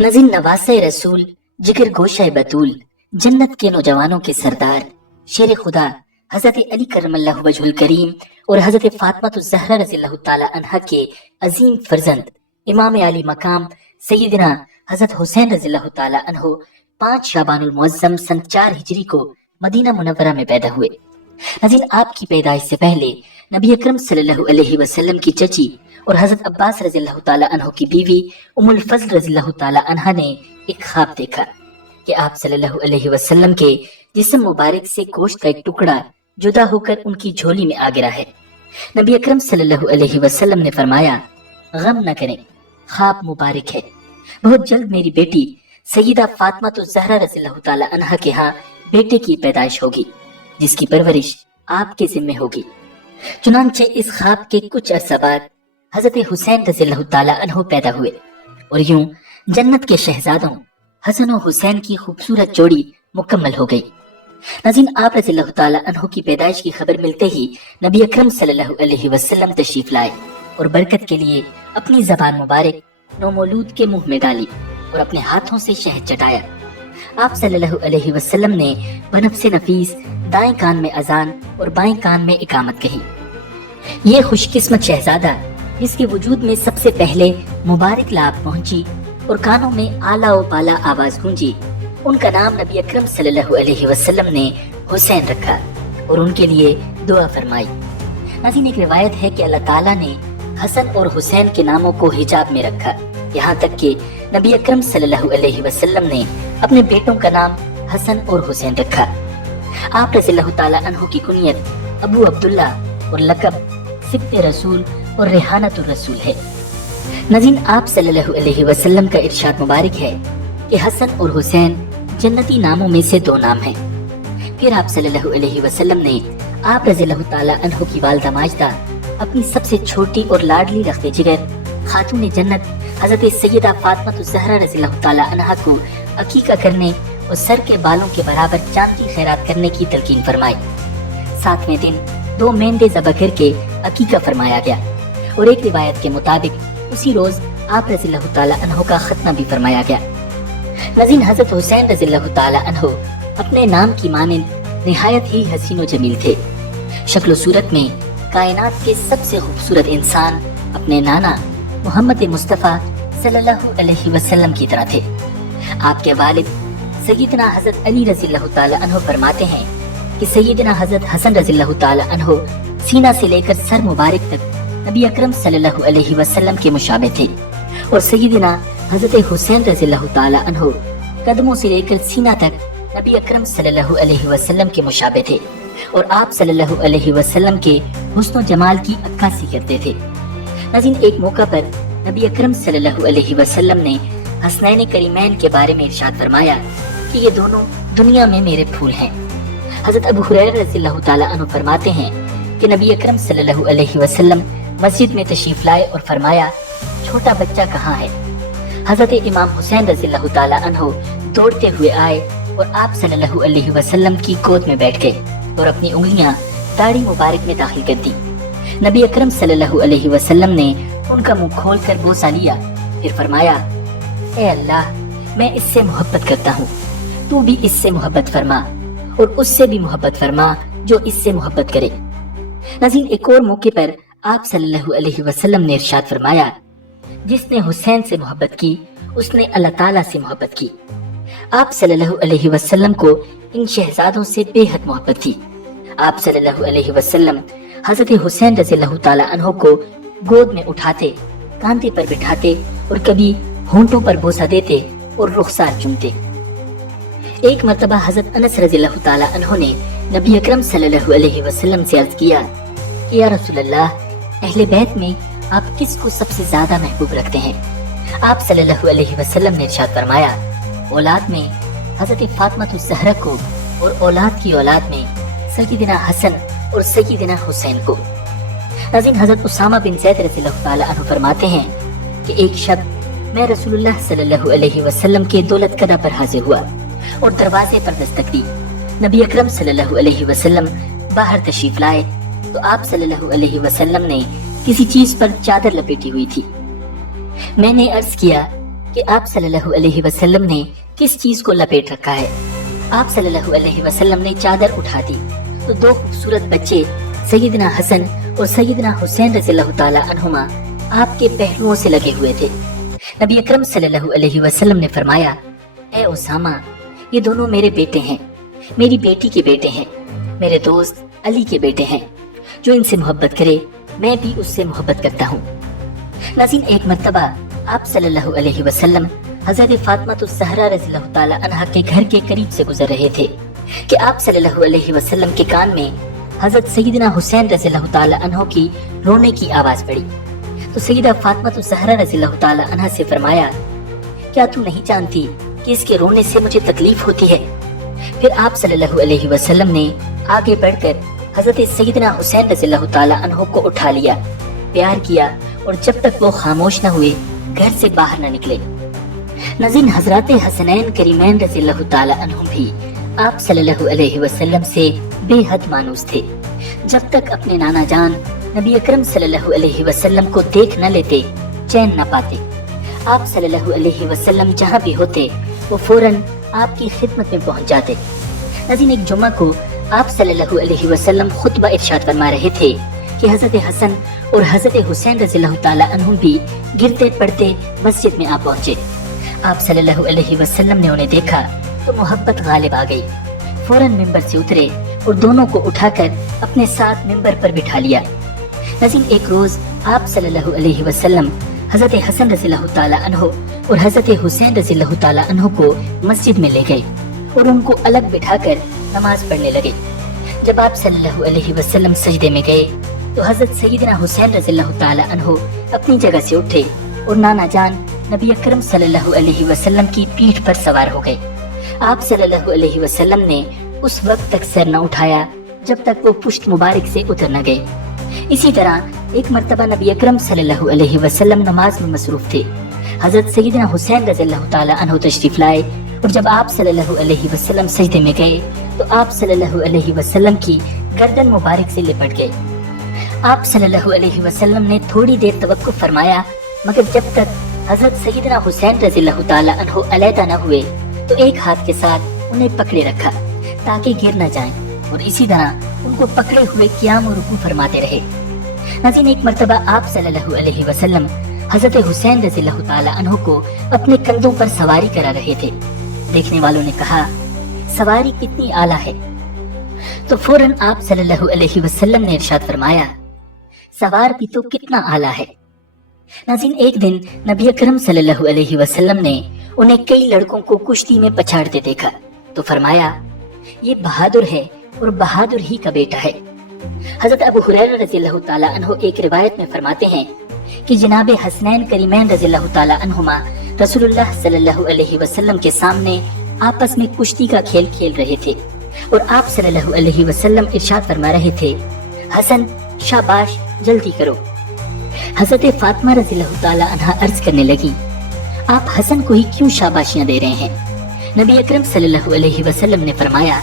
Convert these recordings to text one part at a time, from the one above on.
नज़ीर नवासे रसूल, जिगर गोशा बतूल, जन्नत के नौजवानों के सरदार, शेर खुदा हजरत अली करमल्लाहु वजहुल करीम और हजरत फातिमा ज़हरा रज़ियल्लाहु ताला अन्हा के अजीम फर्जंद इमाम आली मकाम सैयदना हजरत हुसैन रज़ियल्लाहु ताला अन्हो 5 शाबानुल मुअज्जम सन 4 हिजरी को मदीना मुनव्वरा में पैदा हुए। नज़ीर आपकी पैदाइश से पहले नबी अकरम सल्लल्लाहु अलैहि वसल्लम की चची और हजरत अब्बास रज़ियल्लाहु ताला अन्हो की बीवी उम्मुल फज़ल रज़ियल्लाहु ताला अन्हा ने एक ख्वाब देखा कि आप सल्लल्लाहु अलैहि वसल्लम के जिस्म मुबारक से गोश्त का एक टुकड़ा जुदा होकर उनकी झोली में आ गिरा है। नबी अकरम सल्लल्लाहु अलैहि वसल्लम ने फरमाया, गम न करें, ख्वाब मुबारक है। बहुत जल्द मेरी बेटी सैयदा फातिमा ज़हरा रज़ियल्लाहु ताला अन्हा के यहाँ बेटे की पैदाइश होगी, जिसकी परवरिश आपके जिम्मे होगी। चुनांचे इस ख्वाब के कुछ अरसा बाद हजरत हुसैन रज़ियल्लाहु ताला अन्हो पैदा हुए और यूं जन्नत के शहजादों हसन और हुसैन की खूबसूरत जोड़ी मुकम्मल हो गई। नाज़रीन, आप रज़ियल्लाहु ताला अन्हो की पैदाइश की खबर मिलते ही नबी अकरम सल्लल्लाहु अलैहि वसल्लम तशरीफ लाए और बरकत के लिए अपनी ज़बान मुबारक नौमौलूद के मुंह में डाली और अपने हाथों से शहद चटाया। आप सल्लल्लाहु अलैहि वसल्लम ने बनफ्से नफीस दाएं कान में अजान और बाएं कान में इकामत कही। ये खुशकिस्मत शहजादा जिसके वजूद में सबसे पहले मुबारक लाभ पहुंची और कानों में आला व बाला आवाज गूंजी, उनका नाम नबी अकरम सल्लल्लाहु अलैहि वसल्लम ने हुसैन रखा और उनके लिए दुआ फरमाई। नाज़रीन, एक रिवायत है कि अल्लाह ताला ने हसन और हुसैन के नामों को हिजाब में रखा, यहाँ तक कि नबी अकरम सल्लल्लाहु अलैहि वसल्लम ने अपने बेटों का नाम हसन और हुसैन रखा। आप रज़ियल्लाहु ताला अन्हु की कुनियत अबू अब्दुल्ला और लक़ब सिब्ते रसूल और रेहानतुर रसूल है। नाज़रीन, आप सल्लल्लाहु अलैहि वसल्लम का इरशाद मुबारक है कि हसन और हुसैन जन्नती नामों में से 2 नाम हैं। फिर आप सल्लल्लाहु अलैहि वसल्लम ने आप रज़ियल्लाहु ताला अन्हु की वालिदा माजिदा, अपनी सबसे छोटी और लाडली रख्ते जिगर खातून जन्नत हजरत सैयदा फातिमा ज़हरा रज़ियल्लाहु ताला अन्हा को अकीका करने और सर के बालों के बराबर चांदी खैरात करने की तलकीन फरमाई। 7वें दिन 2 मेंढे ज़बह करके अकीका फरमाया गया और एक रिवायत के मुताबिक उसी रोज आप रज़ियल्लाहु ताला अन्हु का खतना भी फरमाया गया। नाज़रीन, हजरत हुसैन रज़ियल्लाहु ताला अन्हु अपने नाम की मानिंद निहायत ही हसीन व जमील थे। शक्ल सूरत में कायनात के सबसे खूबसूरत इंसान अपने नाना मोहम्मद मुस्तफ़ा सल्लल्लाहु अलैहि वसल्लम की तरह थे। आपके वालिद सैयदना हजरत अली रज़ियल्लाहु ताला अन्हु फरमाते हैं कि सैयदना हजरत हसन रज़ियल्लाहु ताला अन्हु सीना से लेकर सर मुबारक तक नबी अकरम सल्लल्लाहु अलैहि वसल्लम के मुशाबे थे और सैयदना हजरत हुसैन रज़ियल्लाहु ताला अन्हु कदमों से लेकर सीना तक नबी अकरम सल्लल्लाहु अलैहि वसल्लम के मुशाबे थे और आप सल्लल्लाहु अलैहि वसल्लम के हुस्न जमाल की अक्कासी करते थे। नाज़रीन, एक मौका पर नबी अकरम सल्लल्लाहु अलैहि वसल्लम ने हसनैन करीमैन के बारे में इरशाद फरमाया कि ये दोनों दुनिया में मेरे फूल हैं। हजरत अबू हुरैरा रज़ियल्लाहु ताला अन्हु फरमाते हैं कि नबी अकरम सल्लल्लाहु अलैहि वसल्लम मस्जिद में तशरीफ लाए और फरमाया, छोटा बच्चा कहाँ है? हजरत इमाम हुसैन रज़ियल्लाहु ताला अन्हु दौड़ते हुए आए और आप सल्लल्लाहु अलैहि वसल्लम की गोद में बैठ गए और अपनी उंगलियां दाढ़ी मुबारक में दाखिल कर दी। नबी अकरम सल्लल्लाहु अलैहि वसल्लम ने उनका मुंह खोलकर बोसा लिया, फिर फरमाया, ए अल्लाह, मैं इससे मोहब्बत करता हूँ, तू भी इससे मोहब्बत फरमा और उससे भी मोहब्बत फरमा जो इससे मोहब्बत करे। नाज़रीन, एक और मौके पर आप सल्लल्लाहु अलैहि वसल्लम ने इरशाद फरमाया, जिसने हुसैन से मोहब्बत की उसने अल्लाह ताला से मोहब्बत की। आप सल्लल्लाहु अलैहि वसल्लम को इन शहजादों से बेहद मोहब्बत थी। आप सल्लल्लाहु अलैहि वसल्लम हजरत हुसैन रज़ियल्लाहु ताला अन्हु को गोद में उठाते, कांधे पर बिठाते और कभी होंठों पर बोसा देते और रुखसार चूमते। एक मर्तबा हजरत अनस रज़ियल्लाहु ताला अन्हु ने नबी अकरम सल्लल्लाहु अलैहि वसल्लम से अर्ज किया कि या रसूलल्लाह, अहले बैत में आप किसको सबसे ज्यादा महबूब रखते हैं? आप सल्लल्लाहु अलैहि वसल्लम ने इरशाद फरमाया, औलाद में हजरत फातिमा ज़हरा को और औलाद की औलाद में सैयदना हसन और सैयदना हुसैन को। नाज़रीन, हजरत उसामा बिन ज़ैद रज़ियल्लाहु ताला अन्हु फरमाते हैं कि एक शब मैं रसूलुल्लाह सल्लल्लाहु अलैहि वसल्लम के दौलत कदा पर हाजिर हुआ और दरवाजे पर दस्तक दी। नबी अकरम सल्लल्लाहु अलैहि वसल्लम बाहर तशरीफ लाए तो आप सल्लल्लाहु अलैहि वसल्लम ने किसी चीज पर चादर लपेटी हुई थी। मैंने अर्ज किया, کہ آپ صلی اللہ علیہ وسلم نے کس چیز کو لپیٹ رکھا ہے۔ آپ صلی اللہ علیہ وسلم نے چادر اٹھا دی تو دو خوبصورت بچے سیدنا حسن اور سیدنا حسین رضی اللہ تعالی عنہما آپ کے پہلوؤں سے لگے ہوئے تھے۔ نبی اکرم صلی اللہ علیہ وسلم نے فرمایا، اے اسامہ، یہ دونوں میرے بیٹے ہیں، میری بیٹی کے بیٹے ہیں، میرے دوست علی کے بیٹے ہیں، جو ان سے محبت کرے میں بھی اس سے محبت کرتا ہوں۔ ناظرین، ایک مرتبہ آپ صلی اللہ علیہ وسلم حضرت فاطمہ الزہرا رضی اللہ تعالی عنہا کے گھر کے قریب سے گزر رہے تھے کہ آپ صلی اللہ علیہ وسلم کے کان میں حضرت سیدنا حسین رضی اللہ تعالی عنہ کی رونے کی آواز پڑی تو سیدہ فاطمہ الزہرا رضی اللہ تعالی عنہا سے فرمایا، کیا تو نہیں جانتی کہ اس کے رونے سے مجھے تکلیف ہوتی ہے؟ پھر آپ صلی اللہ علیہ وسلم نے آگے بڑھ کر حضرت سیدنا حسین رضی اللہ تعالی عنہ کو اٹھا لیا، پیار کیا، اور جب تک وہ خاموش نہ ہوئے گھر سے باہر نہ نکلے۔ ناظرین، حضرات حسنین کریمین رضی اللہ تعالی عنہم بھی آپ صلی اللہ علیہ وسلم سے بے حد مانوس تھے۔ جب تک اپنے نانا جان نبی اکرم صلی اللہ علیہ وسلم کو دیکھ نہ لیتے چین نہ پاتے۔ آپ صلی اللہ علیہ وسلم جہاں بھی ہوتے وہ فوراً آپ کی خدمت میں پہنچ جاتے۔ ناظرین، ایک جمعہ کو آپ صلی اللہ علیہ وسلم خطبہ ارشاد فرما رہے تھے کہ حضرت حسن اور حضرت حسین رضی اللہ تعالی عنہم بھی گرتے پڑتے مسجد میں آ پہنچے۔ آپ صلی اللہ علیہ وسلم نے انہیں دیکھا تو محبت غالب آ گئی، فوراً ممبر سے اترے اور دونوں کو اٹھا کر اپنے ساتھ ممبر پر بٹھا لیا۔ ناظرین، ایک روز آپ صلی اللہ علیہ وسلم حضرت حسن رضی اللہ تعالی عنہ اور حضرت حسین رضی اللہ تعالی عنہ کو مسجد میں لے گئے اور ان کو الگ بٹھا کر نماز پڑھنے لگے۔ جب آپ صلی اللہ علیہ وسلم سجدے میں گئے تو حضرت سیدنا حسین رضی اللہ تعالی عنہ اپنی جگہ سے اٹھے اور نانا جان نبی اکرم صلی اللہ علیہ وسلم کی پیٹھ پر سوار ہو گئے۔ آپ صلی اللہ علیہ وسلم نے اس وقت تک سر نہ اٹھایا جب تک وہ پشت مبارک سے اتر نہ گئے۔ اسی طرح ایک مرتبہ نبی اکرم صلی اللہ علیہ وسلم نماز میں مصروف تھے۔ حضرت سیدنا حسین رضی اللہ تعالی عنہ تشریف لائے اور جب آپ صلی اللہ علیہ وسلم سجدے میں گئے تو آپ صلی اللہ علیہ وسلم کی گردن مبارک سے لپٹ گئے۔ آپ صلی اللہ علیہ وسلم نے تھوڑی دیر توقف فرمایا، مگر جب تک حضرت سیدنا حسین رضی اللہ تعالی عنہ علیحدہ نہ ہوئے تو ایک ہاتھ کے ساتھ انہیں پکڑے رکھا تاکہ گر نہ جائیں، اور اسی طرح ان کو پکڑے ہوئے قیام و رکوع فرماتے رہے۔ ناظرین، ایک مرتبہ آپ صلی اللہ علیہ وسلم حضرت حسین رضی اللہ تعالی عنہ کو اپنے کندھوں پر سواری کرا رہے تھے۔ دیکھنے والوں نے کہا، سواری کتنی اعلیٰ ہے، تو فوراً آپ صلی اللہ علیہ وسلم نے ارشاد فرمایا، سوار بھی تو کتنا اعلیٰ ہے۔ ناظرین، ایک دن نبی اکرم صلی اللہ علیہ وسلم نے انہیں کئی لڑکوں کو کشتی میں پچھاڑتے دیکھا تو فرمایا، یہ بہادر ہے اور بہادر ہی کا بیٹا ہے۔ حضرت ابو ہریرہ رضی اللہ تعالی عنہ ایک روایت میں فرماتے ہیں کہ جناب حسنین کریمین رضی اللہ تعالی عنہما رسول اللہ صلی اللہ علیہ وسلم کے سامنے آپس میں کشتی کا کھیل کھیل رہے تھے اور آپ صلی اللہ علیہ وسلم ارشاد فرما رہے تھے، حسن شاباش، جلدی کرو۔ حضرت فاطمہ رضی اللہ تعالی عنہا عرض کرنے لگی، آپ حسن کو ہی کیوں شاباشیاں دے رہے ہیں؟ نبی اکرم صلی اللہ علیہ وسلم نے فرمایا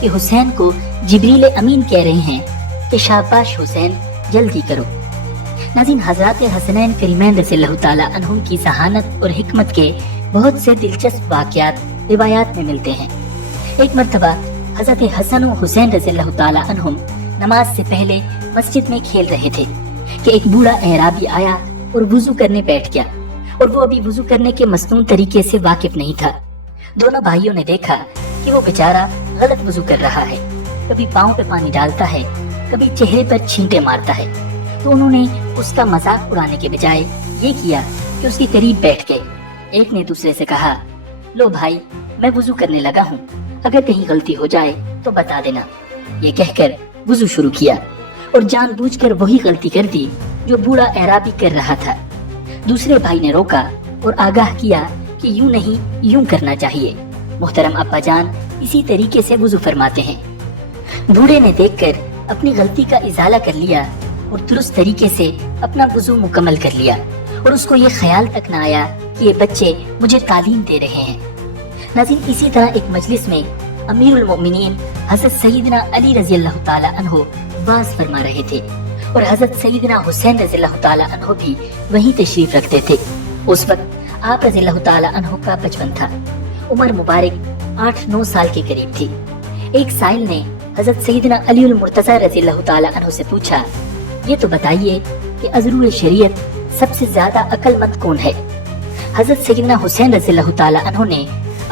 کہ حسین کو جبریل امین کہہ رہے ہیں کہ شاباش حسین، جلدی کرو۔ ناظرین، حضرات حسنین کریمین رضی اللہ تعالی عنہم کی ذہانت اور حکمت کے بہت سے دلچسپ واقعات روایات میں ملتے ہیں۔ ایک مرتبہ حضرت حسن و حسین رضی اللہ تعالی عنہم نماز سے پہلے مسجد میں کھیل رہے تھے کہ ایک بوڑھا اعرابی آیا اور وضو کرنے بیٹھ گیا، اور وہ ابھی وضو کرنے کے مصنون طریقے سے واقف نہیں تھا۔ دونوں بھائیوں نے دیکھا کہ وہ بیچارہ غلط وضو کر رہا ہے، کبھی پاؤں پہ پانی ڈالتا ہے، کبھی چہرے پر چھینٹے مارتا ہے، تو انہوں نے اس کا مذاق اڑانے کے بجائے یہ کیا کہ اس کے قریب بیٹھ گئے۔ ایک نے دوسرے سے کہا، لو بھائی، میں وضو کرنے لگا ہوں، اگر کہیں غلطی ہو جائے تو بتا دینا۔ یہ کہہ کر وضو شروع کیا اور جان بوجھ کر وہی غلطی کر دی جو بوڑھا اعرابی کر رہا تھا۔ دوسرے بھائی نے روکا اور آگاہ کیا کہ یوں نہیں، یوں کرنا چاہیے، محترم ابا جان اسی طریقے سے وضو فرماتے ہیں۔ بوڑھے نے دیکھ کر اپنی غلطی کا ازالہ کر لیا اور درست طریقے سے اپنا وضو مکمل کر لیا، اور اس کو یہ خیال تک نہ آیا کہ یہ بچے مجھے تعلیم دے رہے ہیں۔ ناظرین، اسی طرح ایک مجلس میں امیر المؤمنین حضرت سیدنا علی رضی اللہ تعالی عنہ واعظ فرما رہے تھے، اور حضرت سیدنا حسین رضی اللہ تعالی عنہ بھی وہیں تشریف رکھتے تھے۔ اس وقت आप रज़ी अल्लाह ताला अन्हु का बचपन था। उम्र मुबारक 8-9 साल के करीब थी। एक साइल ने हजरत सैयदना अली उल मुर्तज़ा रज़ी अल्लाह ताला अन्हु से पूछा, ये तो बताइए कि अज़रूल शरीयत सबसे ज्यादा अक्लमंद कौन है? हजरत सैयदना हुसैन रज़ी अल्लाह ताला अन्हु ने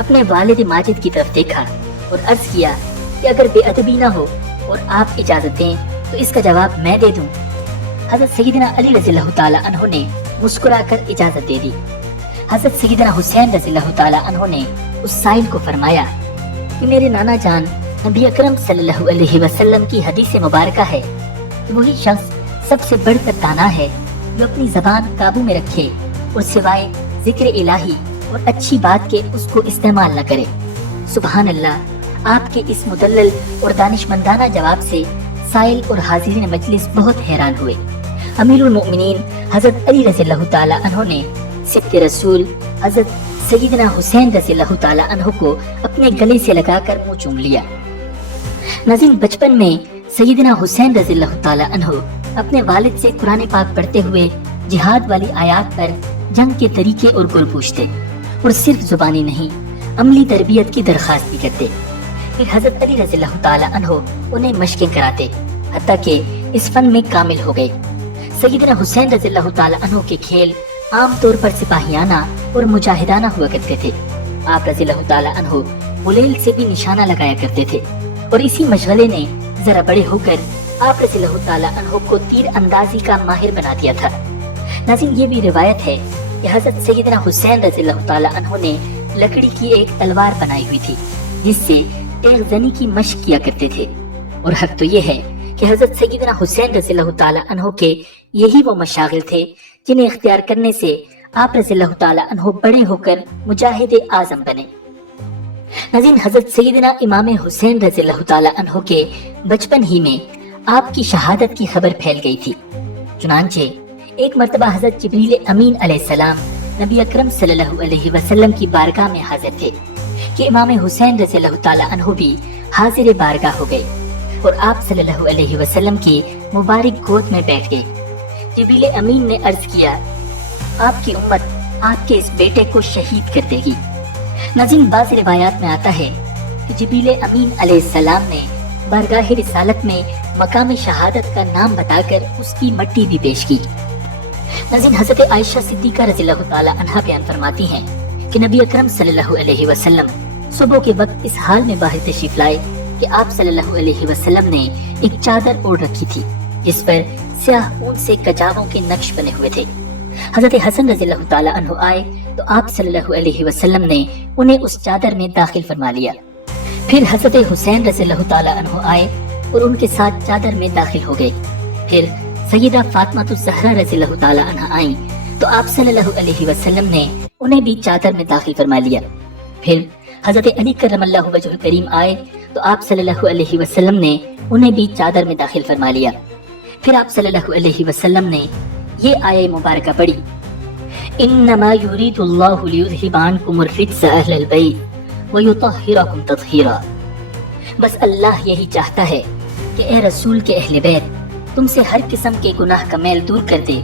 अपने वालिद माजिद की तरफ देखा और अर्ज किया कि अगर बेअदबी ना हो और आप इजाजत दें तो इसका जवाब मैं दे दूं। हजरत सैयदना अली रज़ी अल्लाह ताला अन्हु ने मुस्कुराकर इजाजत दे दी। हजरत सैयदना हुसैन रज़ी अल्लाह ताला अन्हु ने उस साइल को फरमाया कि मेरे नाना जान नबी अकरम सल्लल्लाहु अलैहि वसल्लम की हदीस मुबारका है कि वही शख्स सबसे बढ़कर दाना है जो अपनी जबान काबू में रखे और सिवाय जिक्र इलाही और अच्छी बात के उसको इस्तेमाल न करे। सुभान अल्लाह, आपके इस मुदल्लल और दानिशमंदाना जवाब से साइल और हाजिरीन मजलिस बहुत हैरान हुए। अमीरुल मोमिनीन हजरत अली रज़ी अल्लाह ताला अन्हु ने सिब्त रसूल हजरत सैयदना हुसैन रज़ी अल्लाह ताला अन्हु को अपने गले से लगाकर मुंह चूम लिया। नाज़रीन, बचपन में सैयदना हुसैन रज़ी अल्लाह ताला अन्हु अपने वालिद से कुरान पाक पढ़ते हुए जिहाद वाली आयात पर जंग के तरीके और गुर पूछते और सिर्फ जुबानी नहीं अमली तरबियत की दरख्वास्त भी करते। फिर हजरत अली रज़ी अल्लाह ताला अन्हु उन्हें मशकें कराते हत्ता कि इस फन में कामिल हो गए। सैयदना हुसैन रज़ी अल्लाह ताला अन्हु के खेल आम तौर पर सिपाहियाना और मुजाहिदाना हुआ करते थे। आप रज़ी अल्लाह ताला अन्हु बुलेल से भी निशाना लगाया करते थे और इसी मशगले ने जरा बड़े होकर आप रज़ी अल्लाह ताला अन्हु को तीर अंदाजी का माहिर बना दिया था। नाज़रीन, ये भी रिवायत है कि हजरत सैयदना हुसैन रज़ी अल्लाह ताला अन्हु ने लकड़ी की एक तलवार बनाई हुई थी जिससे तेग ज़नी की मशक किया करते थे। और हक तो ये है कि हजरत सैयदना हुसैन रज़ी अल्लाह ताला अन्हु के यही वो मशागिल थे जिन्हें इख्तियार करने से आप रज़ी अल्लाह ताला अन्हु बड़े होकर मुजाहिद आजम बने। नाज़रीन, हजरत सैयदना इमाम हुसैन रज़ी अल्लाह ताला अन्हु के बचपन ही में आपकी शहादत की खबर फैल गई थी। चुनांचे एक मर्तबा हजरत जिब्रील अमीन अलैहिस्सलाम नबी अकरम सल्लल्लाहु अलैहि वसल्लम की बारगाह में हाजिर थे कि इमाम हुसैन रज़ी अल्लाह ताला अन्हु भी हाजिर बारगाह हो गए और आप सल्लल्लाहु अलैहि वसल्लम की मुबारक गोद में बैठ गए। जिब्रील अमीन ने अर्ज किया, आपकी उम्मत आपके इस बेटे को शहीद कर देगी। नाज़रीन, बाज़ रिवायात में आता है कि जिब्रील अमीन अलैहिस्सलाम ने बारगाह रिसालत में मकाम शहादत का नाम बताकर उसकी मट्टी भी पेश की। नाज़रीन, हज़रत आयशा सिद्दीक़ा रज़ियल्लाहु ताला अन्हा बयान फरमाती हैं कि नबी अकरम सल्लल्लाहु अलैहि वसल्लम सुबह के वक्त इस हाल में बाहर तशरीफ लाए कि आप सल्लल्लाहु अलैहि वसल्लम ने एक चादर ओढ़ रखी थी जिस पर स्याह ऊन से कजावों के नक्श बने हुए थे। हज़रत हसन रज़ियल्लाहु ताला अन्हु आए तो आप सल्लल्लाहु अलैहि वसल्लम ने उन्हें उस चादर में दाखिल फरमा लिया। फिर हज़रत हुसैन रज़ियल्लाहु ताला अन्हु आए और उनके साथ चादर में दाखिल हो गए। फिर सैयदा फातिमा ज़हरा रज़ियल्लाहु ताला अन्हा आई तो आप सल्लल्लाहु अलैहि वसल्लम ने उन्हें भी चादर में दाखिल फरमा लिया। फिर हज़रत अली करमल्लाहु वजहुल करीम आए तो आप सल्लल्लाहु अलैहि वसल्लम ने उन्हें भी चादर में दाखिल फरमा लिया। फिर आप सल्लल्लाहु अलैहि वसल्लम ने ये आयत मुबारका पढ़ी, इन्नमा युरीदुल्लाहु लियुज़हिबा अन्कुमुर रिज्स अहलल बैत व युतहिरकुम तत्हीरा। बस अल्लाह यही चाहता है कि ए रसूल के अहले बैत तुमसे हर किस्म के गुनाह का मैल दूर कर दे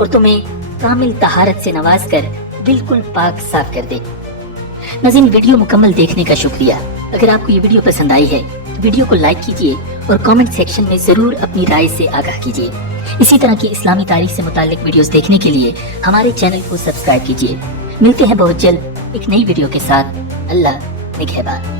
और तुम्हें कामिल तहारत से नवाज कर बिल्कुल पाक साफ कर दे। नाज़रीन, वीडियो मुकम्मल देखने का शुक्रिया। अगर आपको ये वीडियो पसंद आई है तो वीडियो को लाइक कीजिए और कमेंट सेक्शन में जरूर अपनी राय से आगाह कीजिए। इसी तरह की इस्लामी तारीख से मुताल्लिक वीडियोस देखने के लिए हमारे चैनल को सब्सक्राइब कीजिए। मिलते हैं बहुत जल्द एक नई वीडियो के साथ। अल्लाह निगहबान।